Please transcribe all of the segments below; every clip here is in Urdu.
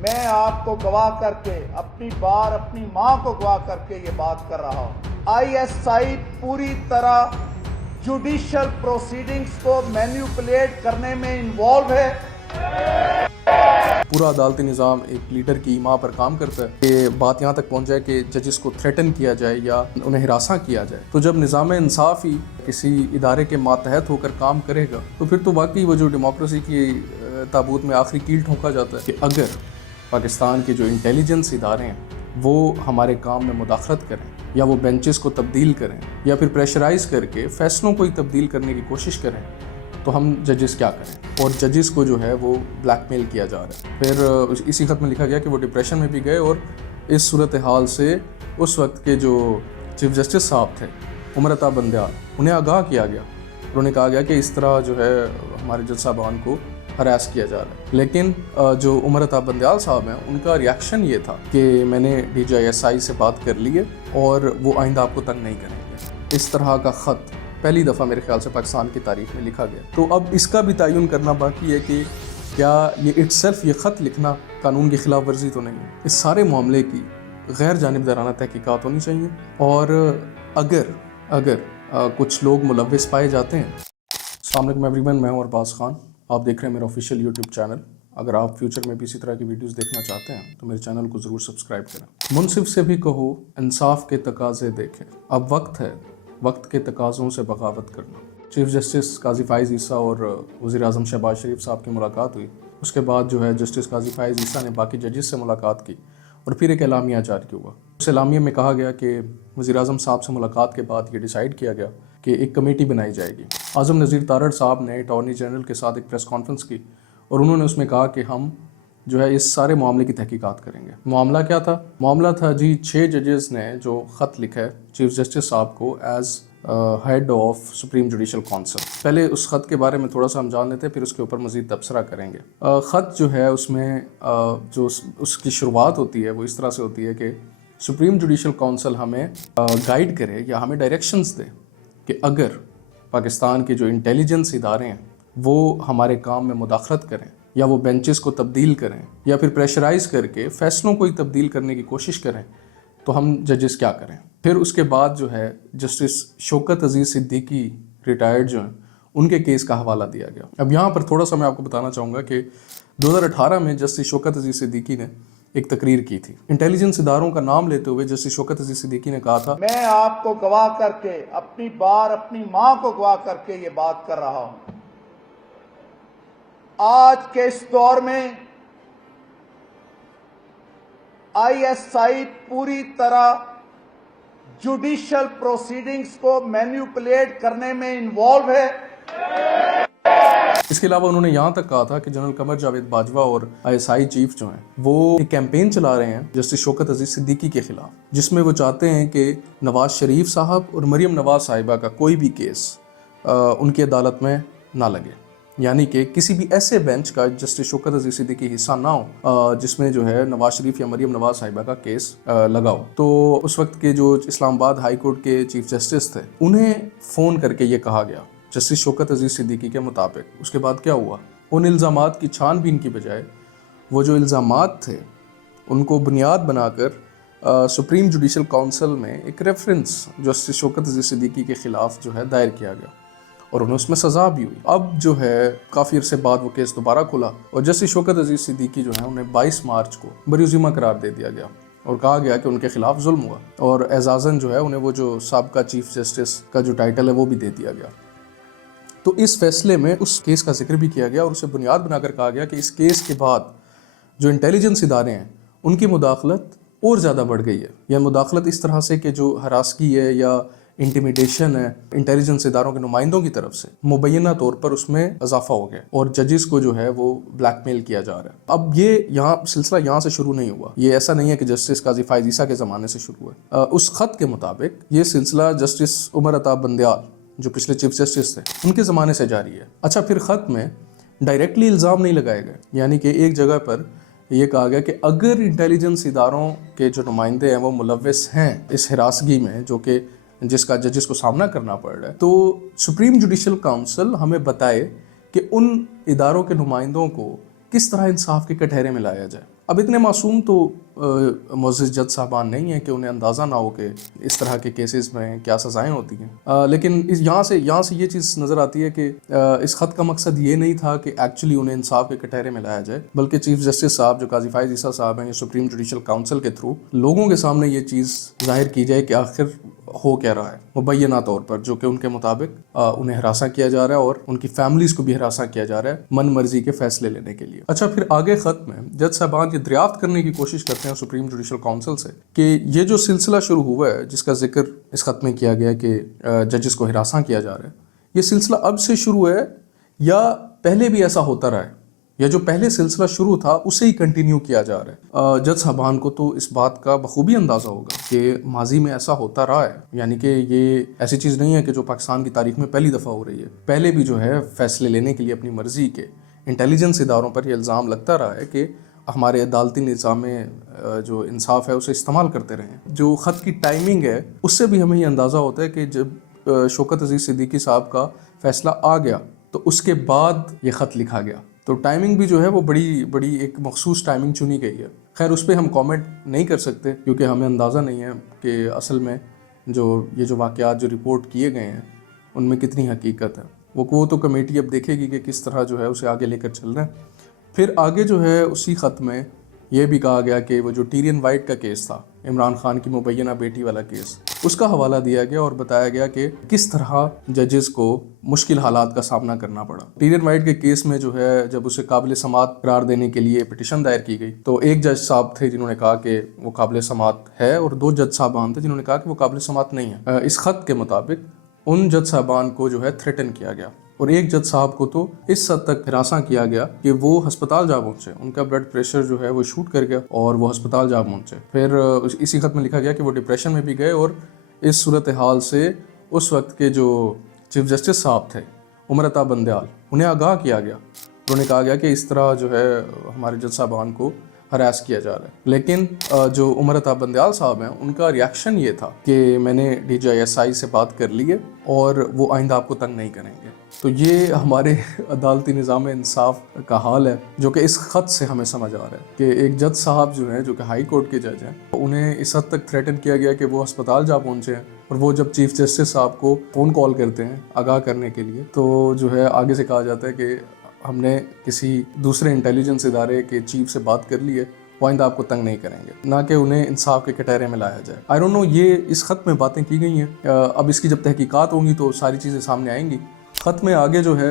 میں آپ کو گواہ کر کے اپنی بار اپنی ماں کو گواہ کر کے یہ بات کر رہا ہوں، آئی ایس آئی پوری طرح جوڈیشل پروسیڈنگز کو مینیپولیٹ کرنے میں انوالو ہے۔ پورا عدالتی نظام ایک لیڈر کی ماں پر کام کرتا ہے کہ بات یہاں تک پہنچ جائے کہ ججز کو تھریٹن کیا جائے یا انہیں ہراساں کیا جائے۔ تو جب نظام انصاف ہی کسی ادارے کے ماتحت ہو کر کام کرے گا تو پھر تو واقعی وہ جو ڈیموکریسی کی تابوت میں آخری کیل ٹھونکا جاتا ہے کہ اگر پاکستان کے جو انٹیلیجنس ادارے ہیں وہ ہمارے کام میں مداخلت کریں یا وہ بینچز کو تبدیل کریں یا پھر پریشرائز کر کے فیصلوں کو ہی تبدیل کرنے کی کوشش کریں تو ہم ججز کیا کریں؟ اور ججز کو جو ہے وہ بلیک میل کیا جا رہا ہے۔ پھر اسی خط میں لکھا گیا کہ وہ ڈپریشن میں بھی گئے اور اس صورتحال سے اس وقت کے جو چیف جسٹس صاحب تھے عمر عطا بندیال، انہیں آگاہ کیا گیا، انہوں نے کہا گیا کہ اس طرح جو ہے ہمارے جج صاحبان کو ہراس کیا جا رہا ہے۔ لیکن جو عمر عطا بندیال صاحب ہیں ان کا ریاکشن یہ تھا کہ میں نے ڈی جی ایس آئی سے بات کر لی ہے اور وہ آئندہ آپ کو تنگ نہیں کریں گے۔ اس طرح کا خط پہلی دفعہ میرے خیال سے پاکستان کی تاریخ میں لکھا گیا۔ تو اب اس کا بھی تعین کرنا باقی ہے کہ کیا یہ یہ خط لکھنا قانون کی خلاف ورزی تو نہیں ہے۔ اس سارے معاملے کی غیر جانبدارانہ تحقیقات ہونی چاہیے، اور اگر کچھ لوگ ملوث پائے جاتے ہیں۔ السلام علیکم ایوری ون، میں ہوں ارباز خان، آپ دیکھ رہے ہیں میرا آفیشیل یوٹیوب چینل۔ اگر آپ فیوچر میں بھی اسی طرح کی ویڈیوز دیکھنا چاہتے ہیں تو میرے چینل کو ضرور سبسکرائب کریں۔ منصف سے بھی کہو انصاف کے تقاضے دیکھیں، اب وقت ہے وقت کے تقاضوں سے بغاوت کرنا۔ چیف جسٹس قاضی فائز عیسیٰ اور وزیر اعظم شہباز شریف صاحب کی ملاقات ہوئی۔ اس کے بعد جو ہے جسٹس قاضی فائز عیسیٰ نے باقی ججز سے ملاقات کی اور پھر ایک اعلامیہ جاری ہوا۔ اس اعلامیہ میں کہا گیا کہ وزیر اعظم صاحب سے ملاقات کے بعد یہ ڈیسائیڈ کیا گیا کہ ایک کمیٹی بنائی جائے گی۔ اعظم نذیر تارڑ صاحب نے اٹارنی جنرل کے ساتھ ایک پریس کانفرنس کی اور انہوں نے اس میں کہا کہ ہم جو ہے اس سارے معاملے کی تحقیقات کریں گے۔ معاملہ کیا تھا؟ معاملہ تھا 6 ججز نے جو خط لکھا ہے چیف جسٹس صاحب کو as head of Supreme Judicial Council. پہلے اس خط کے بارے میں تھوڑا سا ہم جان لیتے ہیں، پھر اس کے اوپر مزید تبصرہ کریں گے۔ خط جو ہے اس میں جو اس کی شروعات ہوتی ہے وہ اس طرح سے ہوتی ہے کہ سپریم جوڈیشل کونسل ہمیں گائیڈ کرے یا ہمیں ڈائریکشنز دے کہ اگر پاکستان کے جو انٹیلیجنس ادارے ہیں وہ ہمارے کام میں مداخلت کریں یا وہ بینچز کو تبدیل کریں یا پھر پریشرائز کر کے فیصلوں کو ہی تبدیل کرنے کی کوشش کریں تو ہم ججز کیا کریں۔ پھر اس کے بعد جو ہے جسٹس شوکت عزیز صدیقی ریٹائرڈ جو ہیں ان کے کیس کا حوالہ دیا گیا۔ اب یہاں پر تھوڑا سا میں آپ کو بتانا چاہوں گا کہ 2018 میں جسٹس شوکت عزیز صدیقی نے ایک تقریر کی تھی۔ انٹیلیجنس اداروں کا نام لیتے ہوئے جسٹس شوکت عزیز صدیقی نے کہا تھا، میں آپ کو گواہ کر کے اپنی بار اپنی ماں کو گواہ کر کے یہ بات کر رہا ہوں، آج کے اس دور میں آئی ایس آئی پوری طرح جوڈیشل پروسیڈنگز کو مینیپولیٹ کرنے میں انوالو ہے۔ اس کے علاوہ انہوں نے یہاں تک کہا تھا کہ جنرل قمر جاوید باجوہ اور آئی ایس آئی چیف جو ہیں وہ ایک کیمپین چلا رہے ہیں جسٹس شوکت عزیز صدیقی کے خلاف، جس میں وہ چاہتے ہیں کہ نواز شریف صاحب اور مریم نواز صاحبہ کا کوئی بھی کیس ان کی عدالت میں نہ لگے، یعنی کہ کسی بھی ایسے بینچ کا جسٹس شوکت عزیز صدیقی حصہ نہ ہو جس میں جو ہے نواز شریف یا مریم نواز صاحبہ کا کیس لگا ہو۔ تو اس وقت کے جو اسلام آباد ہائی کورٹ کے چیف جسٹس تھے انہیں فون کر کے یہ کہا گیا جسٹس شوکت عزیز صدیقی کے مطابق۔ اس کے بعد کیا ہوا؟ ان الزامات کی چھان بین کی بجائے وہ جو الزامات تھے ان کو بنیاد بنا کر سپریم جوڈیشل کونسل میں ایک ریفرنس جسٹس شوکت عزیز صدیقی کے خلاف جو ہے دائر کیا گیا اور انہیں اس میں سزا بھی ہوئی۔ اب جو ہے کافی عرصے بعد وہ کیس دوبارہ کھلا اور جسٹس شوکت عزیز صدیقی جو ہے انہیں 22 مارچ کو بری عظیمہ قرار دے دیا گیا اور کہا گیا کہ ان کے خلاف ظلم ہوا، اور اعزازاً جو ہے انہیں وہ جو سابقہ چیف جسٹس کا جو ٹائٹل ہے وہ بھی دے دیا گیا۔ تو اس فیصلے میں اس کیس کا ذکر بھی کیا گیا اور اسے بنیاد بنا کر کہا گیا کہ اس کیس کے بعد جو انٹیلیجنس ادارے ہیں ان کی مداخلت اور زیادہ بڑھ گئی ہے، یا مداخلت اس طرح سے کہ جو ہراسگی ہے یا انٹیمیڈیشن ہے انٹیلیجنس اداروں کے نمائندوں کی طرف سے مبینہ طور پر اس میں اضافہ ہو گیا اور ججز کو جو ہے وہ بلیک میل کیا جا رہا ہے۔ اب یہ سلسلہ یہاں سے شروع نہیں ہوا، یہ ایسا نہیں ہے کہ جسٹس قاضی فائز عیسیٰ کے زمانے سے شروع ہے۔ اس خط کے مطابق یہ سلسلہ جسٹس عمر عطا بندیال جو پچھلے چیف جسٹس تھے ان کے زمانے سے جاری ہے۔ اچھا، پھر خط میں ڈائریکٹلی الزام نہیں لگائے گئے، یعنی کہ ایک جگہ پر یہ کہا گیا کہ اگر انٹیلیجنس اداروں کے جو نمائندے ہیں وہ ملوث ہیں اس ہراسگی میں جو کہ جس کا ججز کو سامنا کرنا پڑ رہا ہے، تو سپریم جوڈیشل کونسل ہمیں بتائے کہ ان اداروں کے نمائندوں کو کس طرح انصاف کے کٹہرے میں لایا جائے. اب اتنے معصوم تو معزز جج صاحبان نہیں ہیں کہ انہیں اندازہ نہ ہو کہ اس طرح کے کیسز میں کیا سزائیں ہوتی ہیں, لیکن یہاں سے یہ چیز نظر آتی ہے کہ اس خط کا مقصد یہ نہیں تھا کہ ایکچولی انہیں انصاف کے کٹہرے میں لایا جائے, بلکہ چیف جسٹس صاحب جو قاضی فائز عیسیٰ صاحب ہیں, یہ سپریم جوڈیشل کاؤنسل کے تھرو لوگوں کے سامنے یہ چیز ظاہر کی جائے کہ آخر ہو کیا رہا ہے مبینہ طور پر, جو کہ ان کے مطابق انہیں ہراساں کیا جا رہا ہے اور ان کی فیملیز کو بھی ہراساں کیا جا رہا ہے من مرضی کے فیصلے لینے کے لیے. اچھا, پھر آگے خط میں جج صاحبان یہ دریافت کرنے کی کوشش کرتے ہیں سپریم جوڈیشل کاؤنسل سے کہ یہ جو سلسلہ شروع ہوا ہے جس کا ذکر اس خط میں کیا گیا کہ ججز کو ہراساں کیا جا رہا ہے, یہ سلسلہ اب سے شروع ہے یا پہلے بھی ایسا ہوتا رہا ہے, یا جو پہلے سلسلہ شروع تھا اسے ہی کنٹینیو کیا جا رہا ہے. جج صاحبان کو تو اس بات کا بخوبی اندازہ ہوگا کہ ماضی میں ایسا ہوتا رہا ہے, یعنی کہ یہ ایسی چیز نہیں ہے کہ جو پاکستان کی تاریخ میں پہلی دفعہ ہو رہی ہے. پہلے بھی جو ہے فیصلے لینے کے لیے اپنی مرضی کے انٹیلیجنس اداروں پر یہ الزام لگتا رہا ہے کہ ہمارے عدالتی نظام میں جو انصاف ہے اسے استعمال کرتے رہے ہیں. جو خط کی ٹائمنگ ہے اس سے بھی ہمیں یہ اندازہ ہوتا ہے کہ جب شوکت عزیز صدیقی صاحب کا فیصلہ آ گیا تو اس کے بعد یہ خط لکھا گیا, تو ٹائمنگ بھی جو ہے وہ بڑی ایک مخصوص ٹائمنگ چنی گئی ہے. خیر اس پہ ہم کامنٹ نہیں کر سکتے کیونکہ ہمیں اندازہ نہیں ہے کہ اصل میں یہ جو واقعات جو رپورٹ کیے گئے ہیں ان میں کتنی حقیقت ہے. وہ تو کمیٹی اب دیکھے گی کہ کس طرح جو ہے اسے آگے لے کر چل رہے ہیں. پھر آگے جو ہے اسی خط میں یہ بھی کہا گیا کہ وہ جو ٹیرین وائٹ کا کیس تھا, عمران خان کی مبینہ بیٹی والا کیس, اس کا حوالہ دیا گیا اور بتایا گیا کہ کس طرح ججز کو مشکل حالات کا سامنا کرنا پڑا. ٹیرین وائٹ کے کیس میں جو ہے جب اسے قابل سماعت قرار دینے کے لیے پٹیشن دائر کی گئی تو ایک جج صاحب تھے جنہوں نے کہا کہ وہ قابل سماعت ہے اور 2 جج صاحبان تھے جنہوں نے کہا کہ وہ قابل سماعت نہیں ہے. اس خط کے مطابق ان جج صاحبان کو جو ہے تھریٹن کیا گیا اور ایک جج صاحب کو تو اس حد تک ہراساں کیا گیا کہ وہ ہسپتال جا پہنچے, ان کا بلڈ پریشر جو ہے وہ شوٹ کر گیا اور وہ ہسپتال جا پہنچے. پھر اسی خط میں لکھا گیا کہ وہ ڈپریشن میں بھی گئے اور اس صورتحال سے اس وقت کے جو چیف جسٹس صاحب تھے عمر عطا بندیال, انہیں آگاہ کیا گیا. انہیں کہا گیا کہ اس طرح جو ہے ہمارے جج صاحبان کو ہراس کیا جا رہا ہے. لیکن جو عمر عطا بندیال صاحب ہیں ان کا ریاکشن یہ تھا کہ میں نے DJSI سے بات کر لی ہے اور وہ آئندہ آپ کو تنگ نہیں کریں گے. تو یہ ہمارے عدالتی نظام انصاف کا حال ہے جو کہ اس خط سے ہمیں سمجھ آ رہا ہے کہ ایک جج صاحب جو ہیں جو کہ ہائی کورٹ کے جج ہیں انہیں اس حد تک تھریٹن کیا گیا کہ وہ ہسپتال جا پہنچے ہیں, اور وہ جب چیف جسٹس صاحب کو فون کال کرتے ہیں آگاہ کرنے کے لیے تو جو ہے آگے سے کہا جاتا ہے کہ ہم نے کسی دوسرے انٹیلیجنس ادارے کے چیف سے بات کر لی ہے, وہ آئندہ آپ کو تنگ نہیں کریں گے, نہ کہ انہیں انصاف کے کٹہرے میں لایا جائے. آئی ڈونٹ نو یہ اس خط میں باتیں کی گئی ہیں, اب اس کی جب تحقیقات ہوں گی تو ساری چیزیں سامنے آئیں گی. خط میں آگے جو ہے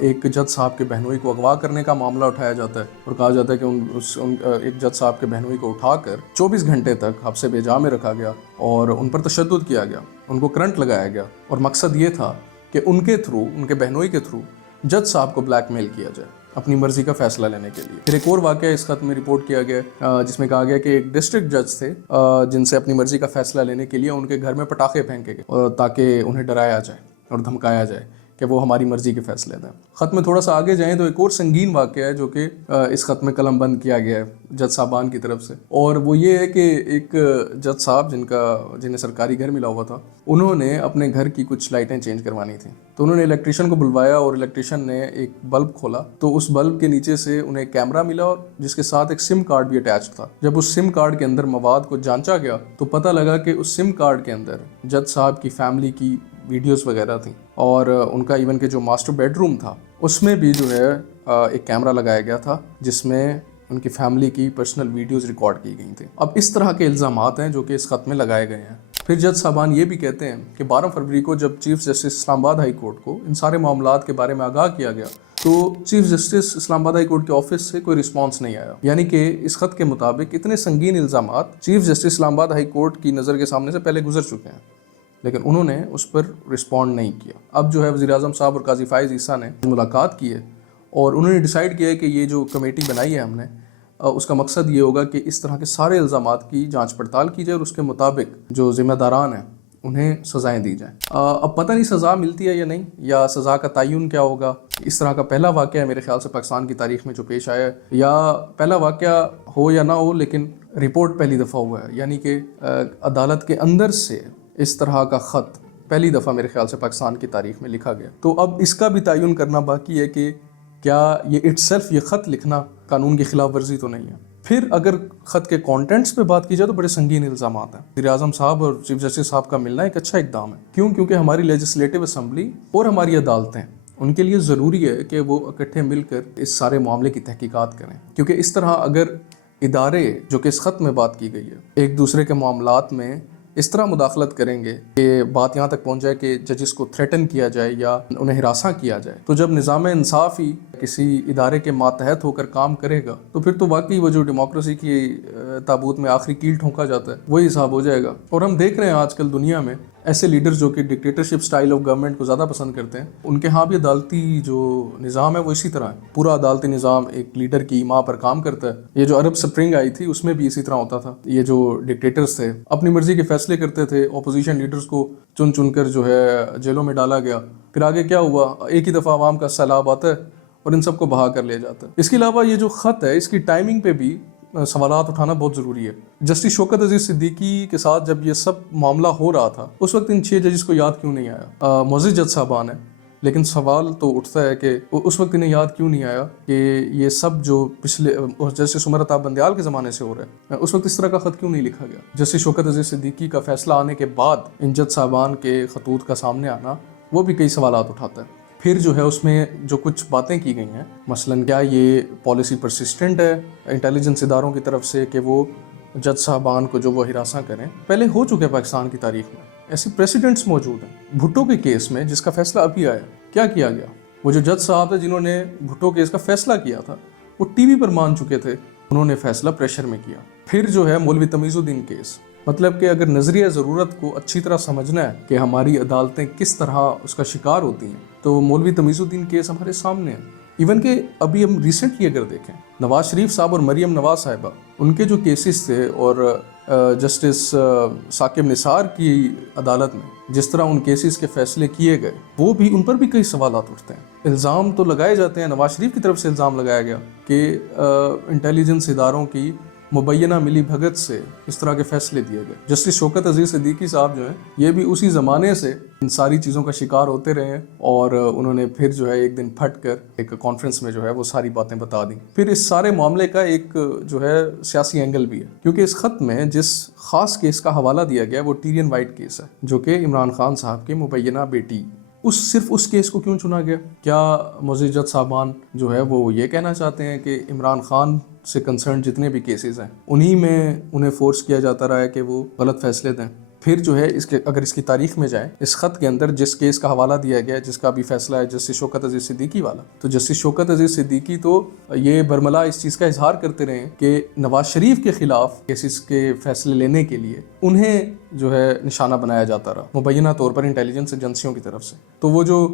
ایک جج صاحب کے بہنوئی کو اغوا کرنے کا معاملہ اٹھایا جاتا ہے اور کہا جاتا ہے کہ ایک جج صاحب کے بہنوئی کو اٹھا کر 24 گھنٹے تک حبس بے جا میں رکھا گیا اور ان پر تشدد کیا گیا, ان کو کرنٹ لگایا گیا, اور مقصد یہ تھا کہ ان کے تھرو, ان کے بہنوئی کے تھرو جج صاحب کو بلیک میل کیا جائے اپنی مرضی کا فیصلہ لینے کے لیے. پھر ایک اور واقعہ اس خط میں رپورٹ کیا گیا جس میں کہا گیا کہ ایک ڈسٹرکٹ جج تھے جن سے اپنی مرضی کا فیصلہ لینے کے لیے ان کے گھر میں پٹاخے پھینکے گئے تاکہ انہیں ڈرایا جائے اور دھمکایا جائے کہ وہ ہماری مرضی کے فیصلے دیں. خط میں تھوڑا سا آگے جائیں تو ایک اور سنگین واقعہ ہے جو کہ اس خط میں قلم بند کیا گیا ہے جج صاحبان کی طرف سے, اور وہ یہ ہے کہ ایک جج صاحب جنہیں سرکاری گھر ملا ہوا تھا, انہوں نے اپنے گھر کی کچھ لائٹیں چینج کروانی تھیں تو انہوں نے الیکٹریشین کو بلوایا اور الیکٹریشین نے ایک بلب کھولا تو اس بلب کے نیچے سے انہیں ایک کیمرہ ملا جس کے ساتھ ایک سم کارڈ بھی اٹیچ تھا. جب اس سم کارڈ کے اندر مواد کو جانچا گیا تو پتہ لگا کہ اس سم کارڈ کے اندر جج صاحب کی فیملی کی ویڈیوز وغیرہ تھیں, اور ان کا ایون کہ جو ماسٹر بیڈ روم تھا اس میں بھی جو ہے ایک کیمرہ لگایا گیا تھا جس میں ان کی فیملی کی پرسنل ویڈیوز ریکارڈ کی گئی تھیں. اب اس طرح کے الزامات ہیں جو کہ اس خط میں لگائے گئے ہیں. پھر جج صاحبان یہ بھی کہتے ہیں کہ 12 فروری کو جب چیف جسٹس اسلام آباد ہائی کورٹ کو ان سارے معاملات کے بارے میں آگاہ کیا گیا تو چیف جسٹس اسلام آباد ہائی کورٹ کے آفس سے کوئی رسپانس نہیں آیا. یعنی کہ اس خط کے مطابق اتنے سنگین الزامات چیف جسٹس اسلام آباد ہائی کورٹ کی نظر کے سامنے سے پہلے گزر چکے ہیں لیکن انہوں نے اس پر رسپونڈ نہیں کیا. اب جو ہے وزیر اعظم صاحب اور قاضی فائز عیسیٰ نے ملاقات کی ہے اور انہوں نے ڈیسائیڈ کیا ہے کہ یہ جو کمیٹی بنائی ہے ہم نے اس کا مقصد یہ ہوگا کہ اس طرح کے سارے الزامات کی جانچ پڑتال کی جائے اور اس کے مطابق جو ذمہ داران ہیں انہیں سزائیں دی جائیں. اب پتہ نہیں سزا ملتی ہے یا نہیں, یا سزا کا تعین کیا ہوگا. اس طرح کا پہلا واقعہ ہے میرے خیال سے پاکستان کی تاریخ میں جو پیش آیا ہے, یا پہلا واقعہ ہو یا نہ ہو لیکن رپورٹ پہلی دفعہ ہوا ہے. یعنی کہ عدالت کے اندر سے اس طرح کا خط پہلی دفعہ میرے خیال سے پاکستان کی تاریخ میں لکھا گیا. تو اب اس کا بھی تعین کرنا باقی ہے کہ کیا یہ اٹ سیلف یہ خط لکھنا قانون کی خلاف ورزی تو نہیں ہے؟ پھر اگر خط کے کانٹینٹس پہ بات کی جائے تو بڑے سنگین الزامات ہیں. وزیر اعظم صاحب اور چیف جسٹس صاحب کا ملنا ایک اچھا اقدام ہے. کیوں؟ کیونکہ ہماری لیجسلیٹو اسمبلی اور ہماری عدالتیں ان کے لیے ضروری ہے کہ وہ اکٹھے مل کر اس سارے معاملے کی تحقیقات کریں. کیونکہ اس طرح اگر ادارے جو کہ اس خط میں بات کی گئی ہے ایک دوسرے کے معاملات میں اس طرح مداخلت کریں گے کہ بات یہاں تک پہنچ جائے کہ ججز کو تھریٹن کیا جائے یا انہیں ہراساں کیا جائے، تو جب نظام انصاف ہی کسی ادارے کے ماتحت ہو کر کام کرے گا تو پھر تو واقعی وہ جو ڈیموکریسی کی تابوت میں آخری کیل ٹھونکا جاتا ہے وہی حساب ہو جائے گا. اور ہم دیکھ رہے ہیں آج کل دنیا میں ایسے لیڈرز جو کہ ڈکٹیٹرشپ سٹائل آف گورنمنٹ کو زیادہ پسند کرتے ہیں، ان کے ہاں بھی عدالتی جو نظام ہے وہ اسی طرح ہے. پورا عدالتی نظام ایک لیڈر کی ماں پر کام کرتا ہے. یہ جو عرب سپرنگ آئی تھی اس میں بھی اسی طرح ہوتا تھا. یہ جو ڈکٹیٹرز تھے اپنی مرضی کے فیصلے کرتے تھے، اپوزیشن لیڈرز کو چن چن کر جو ہے جیلوں میں ڈالا گیا. پھر آگے کیا ہوا؟ ایک ہی دفعہ عوام کا سیلاب آتا ہے اور ان سب کو بہا کر لے جاتا ہے. اس کے علاوہ یہ جو خط ہے اس کی ٹائمنگ پہ بھی سوالات اٹھانا بہت ضروری ہے. جسٹس شوکت عزیز صدیقی کے ساتھ جب یہ سب معاملہ ہو رہا تھا اس وقت ان 6 ججز کو یاد کیوں نہیں آیا؟ معزز جج صاحبان ہیں، لیکن سوال تو اٹھتا ہے کہ اس وقت انہیں یاد کیوں نہیں آیا کہ یہ سب جو پچھلے جسٹس عمر عطا بندیال کے زمانے سے ہو رہا ہے اس وقت اس طرح کا خط کیوں نہیں لکھا گیا؟ جسٹس شوکت عزیز صدیقی کا فیصلہ آنے کے بعد ان جج صاحبان کے خطوط کا سامنے آنا وہ بھی کئی سوالات اٹھاتا ہے. پھر جو ہے اس میں جو کچھ باتیں کی گئی ہیں، مثلاً کیا یہ پالیسی پرسسٹنٹ ہے انٹیلیجنس اداروں کی طرف سے کہ وہ جج صاحبان کو جو وہ ہراساں کریں؟ پہلے ہو چکے پاکستان کی تاریخ میں ایسے پریسیڈنٹس موجود ہیں. بھٹو کے کیس میں جس کا فیصلہ ابھی آیا کیا کیا گیا؟ وہ جو جج صاحب ہیں جنہوں نے بھٹو کیس کا فیصلہ کیا تھا وہ ٹی وی پر مان چکے تھے، انہوں نے فیصلہ پریشر میں کیا. پھر جو ہے مولوی تمیز الدین کیس، مطلب کہ اگر نظریہ ضرورت کو اچھی طرح سمجھنا ہے کہ ہماری عدالتیں کس طرح اس کا شکار ہوتی ہیں تو مولوی تمیز الدین کیس ہمارے سامنے ہے. ایون کہ ابھی ہم ریسنٹلی اگر دیکھیں نواز شریف صاحب اور مریم نواز صاحبہ ان کے جو کیسز تھے اور جسٹس ثاقب نثار کی عدالت میں جس طرح ان کیسز کے فیصلے کیے گئے وہ بھی ان پر بھی کئی سوالات اٹھتے ہیں. الزام تو لگائے جاتے ہیں، نواز شریف کی طرف سے الزام لگایا گیا کہ انٹیلیجنس اداروں کی مبینہ ملی بھگت سے اس طرح کے فیصلے دیے گئے. جسٹس شوکت عزیز صدیقی صاحب جو ہیں یہ بھی اسی زمانے سے ان ساری چیزوں کا شکار ہوتے رہے ہیں اور انہوں نے پھر جو ہے ایک دن پھٹ کر ایک کانفرنس میں جو ہے وہ ساری باتیں بتا دیں. پھر اس سارے معاملے کا ایک جو ہے سیاسی اینگل بھی ہے کیونکہ اس خط میں جس خاص کیس کا حوالہ دیا گیا وہ ٹیرین وائٹ کیس ہے جو کہ عمران خان صاحب کی مبینہ بیٹی. صرف اس کیس کو کیوں چنا گیا؟ کیا معزز جج صاحبان جو ہے وہ یہ کہنا چاہتے ہیں کہ عمران خان سے کنسرن جتنے بھی کیسز ہیں انہی میں انہیں فورس کیا جاتا رہا ہے کہ وہ غلط فیصلے دیں؟ پھر جو ہے اگر اس کی تاریخ میں جائیں اس خط کے اندر جس کیس کا حوالہ دیا گیا جس کا بھی فیصلہ ہے جسٹس شوکت عزیز صدیقی والا، تو جسٹس شوکت عزیز صدیقی تو یہ برملا اس چیز کا اظہار کرتے رہے کہ نواز شریف کے خلاف کیسز کے فیصلے لینے کے لیے انہیں جو ہے نشانہ بنایا جاتا رہا مبینہ طور پر انٹیلیجنس ایجنسیوں کی طرف سے. تو وہ جو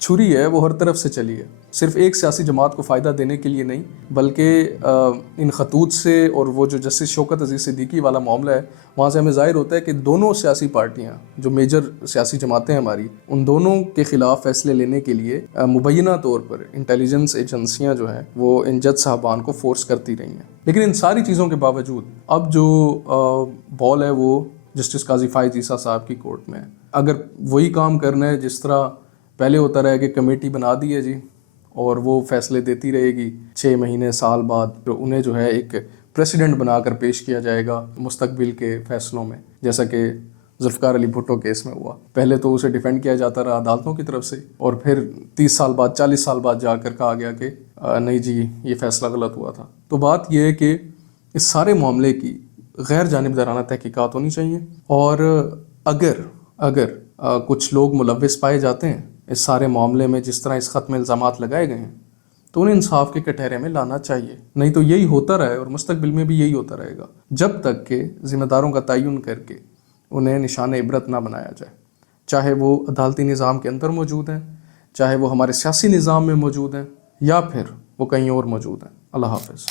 چھری ہے وہ ہر طرف سے چلی ہے، صرف ایک سیاسی جماعت کو فائدہ دینے کے لیے نہیں بلکہ ان خطوط سے اور وہ جو جسٹس شوکت عزیز صدیقی والا معاملہ ہے وہاں سے ہمیں ظاہر ہوتا ہے کہ دونوں سیاسی پارٹیاں جو میجر سیاسی جماعتیں ہماری ان دونوں کے خلاف فیصلے لینے کے لیے مبینہ طور پر انٹیلیجنس ایجنسیاں جو ہیں وہ ان جج صاحبان کو فورس کرتی رہی ہیں. لیکن ان ساری چیزوں کے باوجود اب جو بال ہے وہ جسٹس قاضی فائز عیسیٰ صاحب کی کورٹ میں ہے. اگر وہی کام کرنا ہے جس طرح پہلے ہوتا رہے کہ کمیٹی بنا دی ہے جی اور وہ فیصلے دیتی رہے گی 6 مہینے سال بعد انہیں جو ہے ایک پریسیڈنٹ بنا کر پیش کیا جائے گا مستقبل کے فیصلوں میں، جیسا کہ ذوالفقار علی بھٹو کیس میں ہوا. پہلے تو اسے ڈیفینڈ کیا جاتا رہا عدالتوں کی طرف سے اور پھر 30 سال بعد 40 سال بعد جا کر کہا گیا کہ نہیں جی یہ فیصلہ غلط ہوا تھا. تو بات یہ ہے کہ اس سارے معاملے کی غیر جانبدارانہ تحقیقات ہونی چاہیے اور اگر کچھ لوگ ملوث پائے جاتے ہیں اس سارے معاملے میں جس طرح اس خط میں الزامات لگائے گئے ہیں تو انہیں انصاف کے کٹہرے میں لانا چاہیے. نہیں تو یہی ہوتا رہے اور مستقبل میں بھی یہی ہوتا رہے گا جب تک کہ ذمہ داروں کا تعین کر کے انہیں نشان عبرت نہ بنایا جائے، چاہے وہ عدالتی نظام کے اندر موجود ہیں، چاہے وہ ہمارے سیاسی نظام میں موجود ہیں یا پھر وہ کہیں اور موجود ہیں. اللہ حافظ.